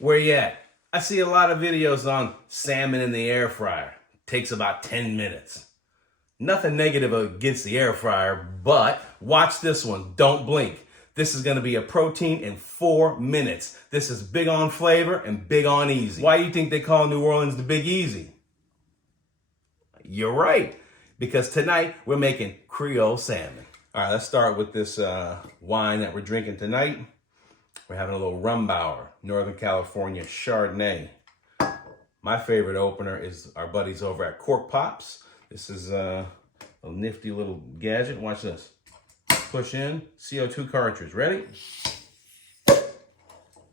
Where you at? I see a lot of videos on salmon in the air fryer. Takes about 10 minutes. Nothing negative against the air fryer, but watch this one. Don't blink. This is gonna be a protein in 4 minutes. This is big on flavor and big on easy. Why do you think they call New Orleans the Big Easy? You're right, because tonight we're making Creole salmon. All right, let's start with this wine that we're drinking tonight. We're having a little Rumbauer, Northern California Chardonnay. My favorite opener is our buddies over at Cork Pops. This is a nifty little gadget. Watch this. Push in, CO2 cartridge. Ready?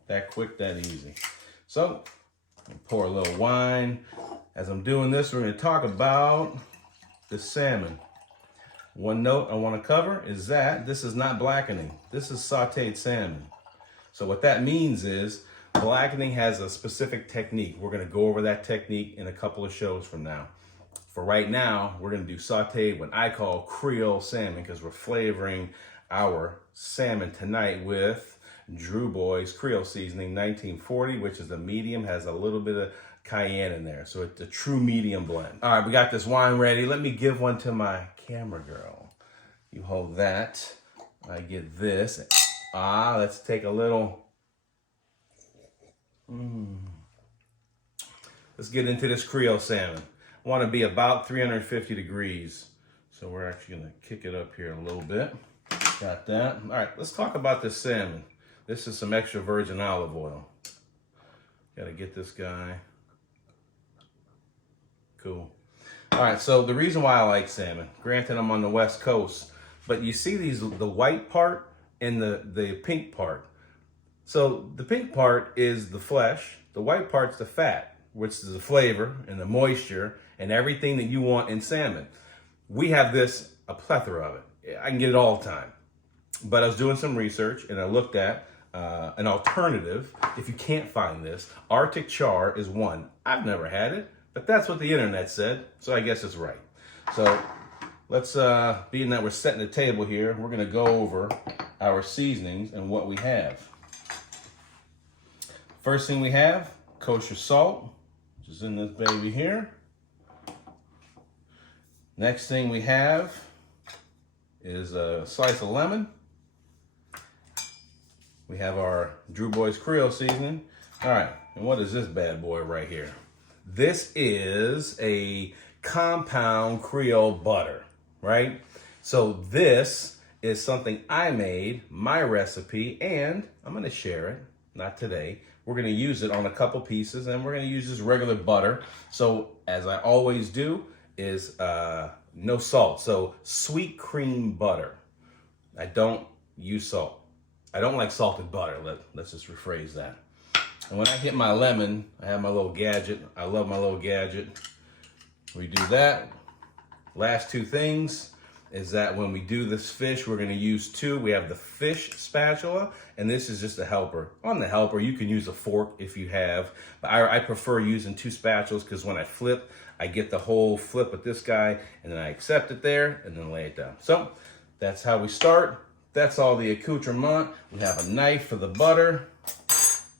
That quick, that easy. So, pour a little wine. As I'm doing this, we're going to talk about the salmon. One note I want to cover is that this is not blackening. This is sauteed salmon. So what that means is blackening has a specific technique. We're going to go over that technique in a couple of shows from now. For right now, we're going to do sauteed, what I call Creole salmon, because we're flavoring our salmon tonight with Dreux Boys Creole Seasoning 1940, which is a medium, has a little bit of cayenne in there. So it's a true medium blend. All right, we got this wine ready. Let me give one to my camera girl. You hold that. I get this. Let's take a little. Let's get into this Creole salmon. I want to be about 350 degrees. So we're actually going to kick it up here a little bit. Got that. All right, let's talk about this salmon. This is some extra virgin olive oil. Got to get this guy. Cool. All right, so the reason why I like salmon, granted I'm on the West Coast, but you see the white part and the pink part. So the pink part is the flesh, the white part's the fat, which is the flavor and the moisture and everything that you want in salmon. We have this, a plethora of it. I can get it all the time. But I was doing some research and I looked at an alternative. If you can't find this, Arctic char is one. I've never had it, but that's what the internet said, so I guess it's right. So let's, being that we're setting the table here, we're gonna go over our seasonings and what we have. First thing we have, kosher salt, which is in this baby here. Next thing we have is a slice of lemon. We have our Dreux Boys Creole Seasoning. All right, and what is this bad boy right here? This is a compound Creole butter, right? So this is something I made, my recipe, and I'm gonna share it, not today. We're gonna use it on a couple pieces and we're gonna use this regular butter. So as I always do is no salt. So sweet cream butter. I don't use salt. I don't like salted butter. Let's just rephrase that. And when I hit my lemon, I have my little gadget. I love my little gadget. We do that. Last two things is that when we do this fish, we're gonna use two. We have the Fish Spatula, and this is just a helper. On the helper, you can use a fork if you have, but I prefer using two spatulas because when I flip, I get the whole flip with this guy, and then I accept it there, and then lay it down. So that's how we start. That's all the accoutrement. We have a knife for the butter.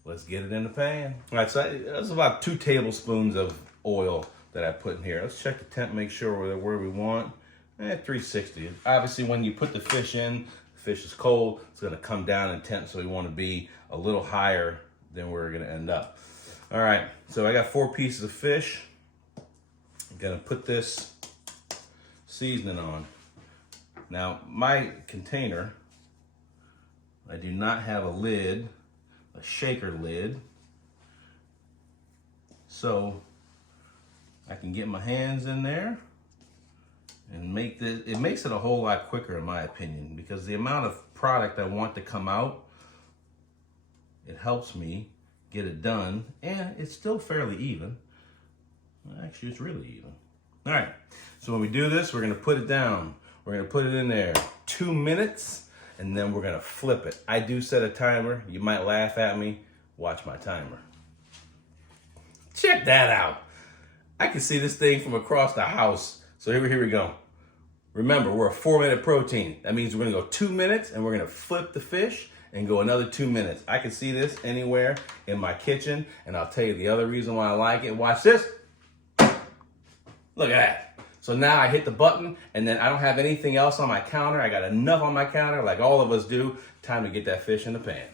Let's get it in the pan. All right, so that's about 2 tablespoons of oil that I put in here. Let's check the temp, make sure we're where we want. 360. Obviously, when you put the fish in, the fish is cold. It's gonna come down in temp, so we wanna be a little higher than we're gonna end up. All right, so I got 4 pieces of fish. I'm gonna put this seasoning on. Now, my container, I do not have a lid, a shaker lid, so I can get my hands in there and make this. It makes it a whole lot quicker in my opinion, because the amount of product I want to come out, it helps me get it done, and it's still fairly even. Actually, it's really even. All right, so when we do this, we're gonna put it down. We're gonna put it in there 2 minutes, and then we're gonna flip it. I do set a timer. You might laugh at me. Watch my timer. Check that out. I can see this thing from across the house. So here we go. Remember, we're a 4-minute protein. That means we're gonna go 2 minutes and we're gonna flip the fish and go another 2 minutes. I can see this anywhere in my kitchen, and I'll tell you the other reason why I like it. Watch this. Look at that. So now I hit the button, and then I don't have anything else on my counter. I got enough on my counter, like all of us do. Time to get that fish in the pan.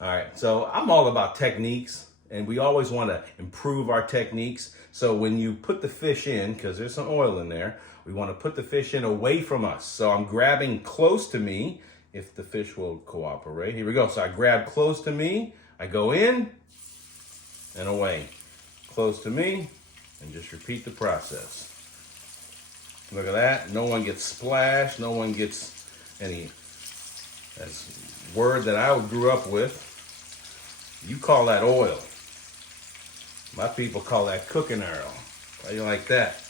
All right, so I'm all about techniques, and we always want to improve our techniques. So when you put the fish in, because there's some oil in there, we want to put the fish in away from us. So I'm grabbing close to me, if the fish will cooperate. Here we go. So I grab close to me, I go in and away. Close to me, and just repeat the process. Look at that. No one gets splashed. No one gets any, that's a word that I grew up with. You call that oil. My people call that cooking oil. How you like that?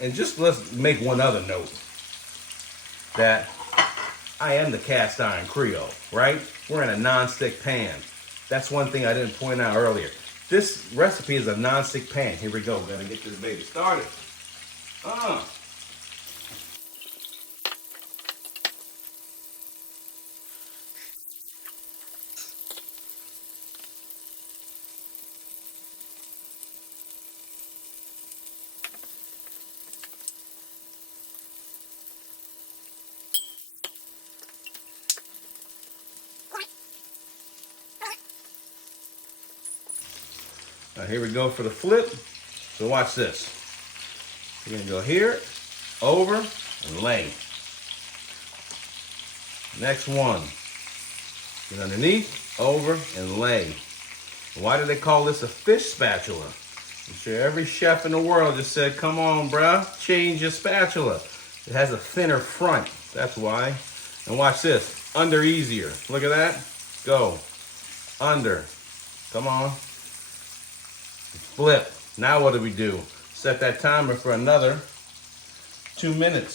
And just let's make one other note, that I am the cast iron Creole, right? We're in a non-stick pan. That's one thing I didn't point out earlier. This recipe is a non-stick pan. Here we go. Gotta get this baby started. Now here we go for the flip. So watch this. We're gonna go here, over, and lay. Next one. Get underneath, over, and lay. Why do they call this a fish spatula? I'm sure every chef in the world just said, come on, bruh, change your spatula. It has a thinner front, that's why. And watch this, under easier. Look at that, go, under, come on. Flip. Now what do we do? Set that timer for another 2 minutes.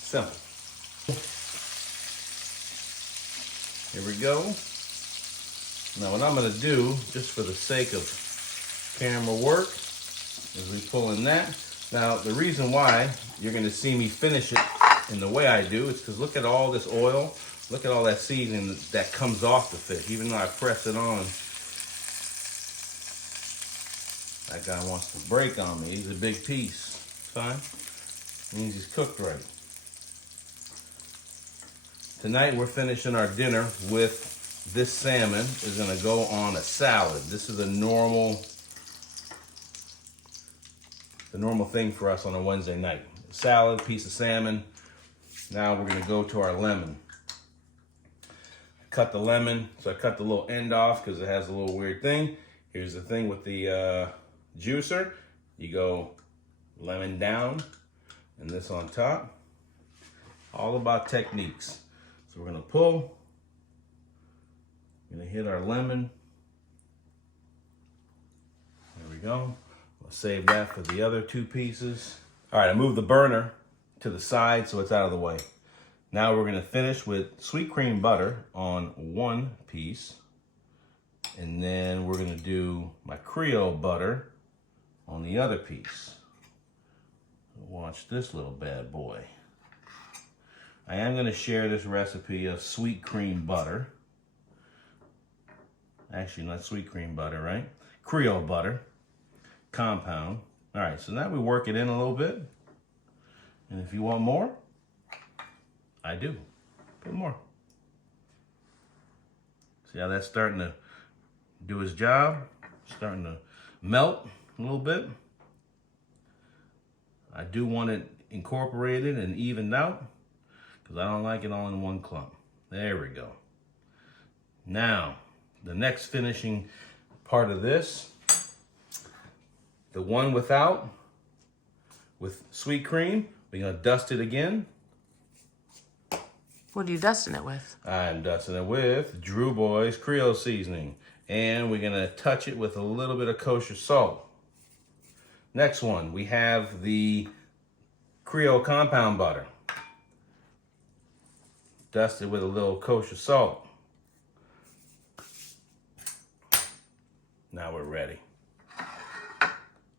Simple. Here we go. Now what I'm going to do, just for the sake of camera work, is we pull in that. Now the reason why you're going to see me finish it in the way I do is because look at all this oil. Look at all that seasoning that comes off the fish, even though I press it on. That guy wants to break on me. He's a big piece. Fine. Means he's cooked right. Tonight we're finishing our dinner with this salmon is gonna go on a salad. This is the normal thing for us on a Wednesday night. Salad, piece of salmon. Now we're gonna go to our lemon. Cut the lemon, so I cut the little end off because it has a little weird thing. Here's the thing with the juicer. You go lemon down and this on top. All about techniques. So we're gonna pull, gonna hit our lemon. There we go. We'll save that for the other 2 pieces. All right, I moved the burner to the side so it's out of the way. Now we're gonna finish with sweet cream butter on 1 piece. And then we're gonna do my Creole butter on the other piece. Watch this little bad boy. I am gonna share this recipe of sweet cream butter. Actually, not sweet cream butter, right? Creole butter, compound. All right, so now we work it in a little bit. And if you want more, I do. Put more. See how that's starting to do its job? Starting to melt a little bit. I do want it incorporated and evened out because I don't like it all in one clump. There we go. Now, the next finishing part of this, the one with sweet cream, we're gonna dust it again. What are you dusting it with? I'm dusting it with Dreux Boys Creole Seasoning. And we're gonna touch it with a little bit of kosher salt. Next one, we have the Creole compound butter. Dust it with a little kosher salt. Now we're ready. I'm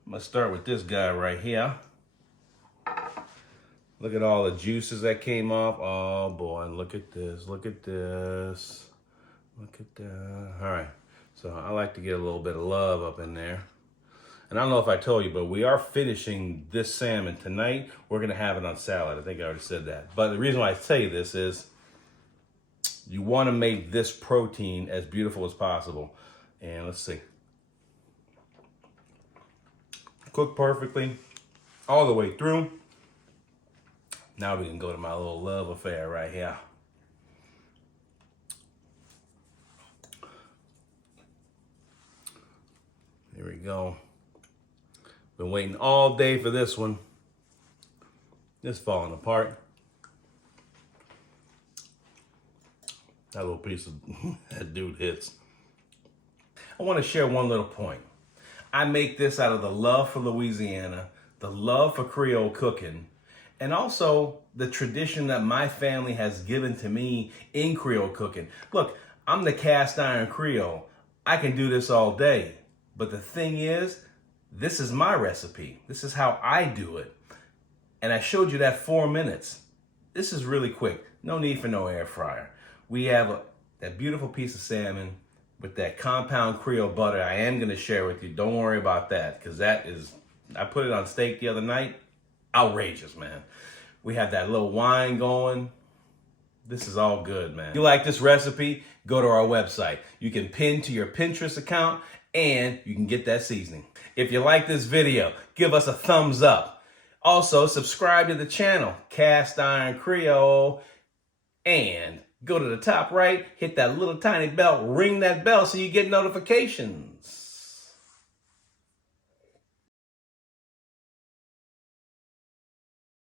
gonna start with this guy right here. Look at all the juices that came off. Oh boy, look at this, look at this. Look at that. All right, so I like to get a little bit of love up in there. And I don't know if I told you, but we are finishing this salmon tonight. We're gonna have it on salad. I think I already said that. But the reason why I tell you this is you wanna make this protein as beautiful as possible. And let's see. Cooked perfectly all the way through. Now we can go to my little love affair right here. Here we go. Been waiting all day for this one. It's falling apart. That little piece of that dude hits. I want to share one little point. I make this out of the love for Louisiana, the love for Creole cooking, and also the tradition that my family has given to me in Creole cooking. Look, I'm the cast iron Creole. I can do this all day. But the thing is, this is my recipe. This is how I do it. And I showed you that 4 minutes. This is really quick. No need for no air fryer. We have that beautiful piece of salmon with that compound Creole butter. I am going to share with you. Don't worry about that, because that is, I put it on steak the other night. Outrageous, man. We have that little wine going. This is all good, man. If you like this recipe, go to our website. You can pin to your Pinterest account and you can get that seasoning. If you like this video, give us a thumbs up. Also, subscribe to the channel, Cast Iron Creole, and go to the top right, hit that little tiny bell, ring that bell so you get notifications.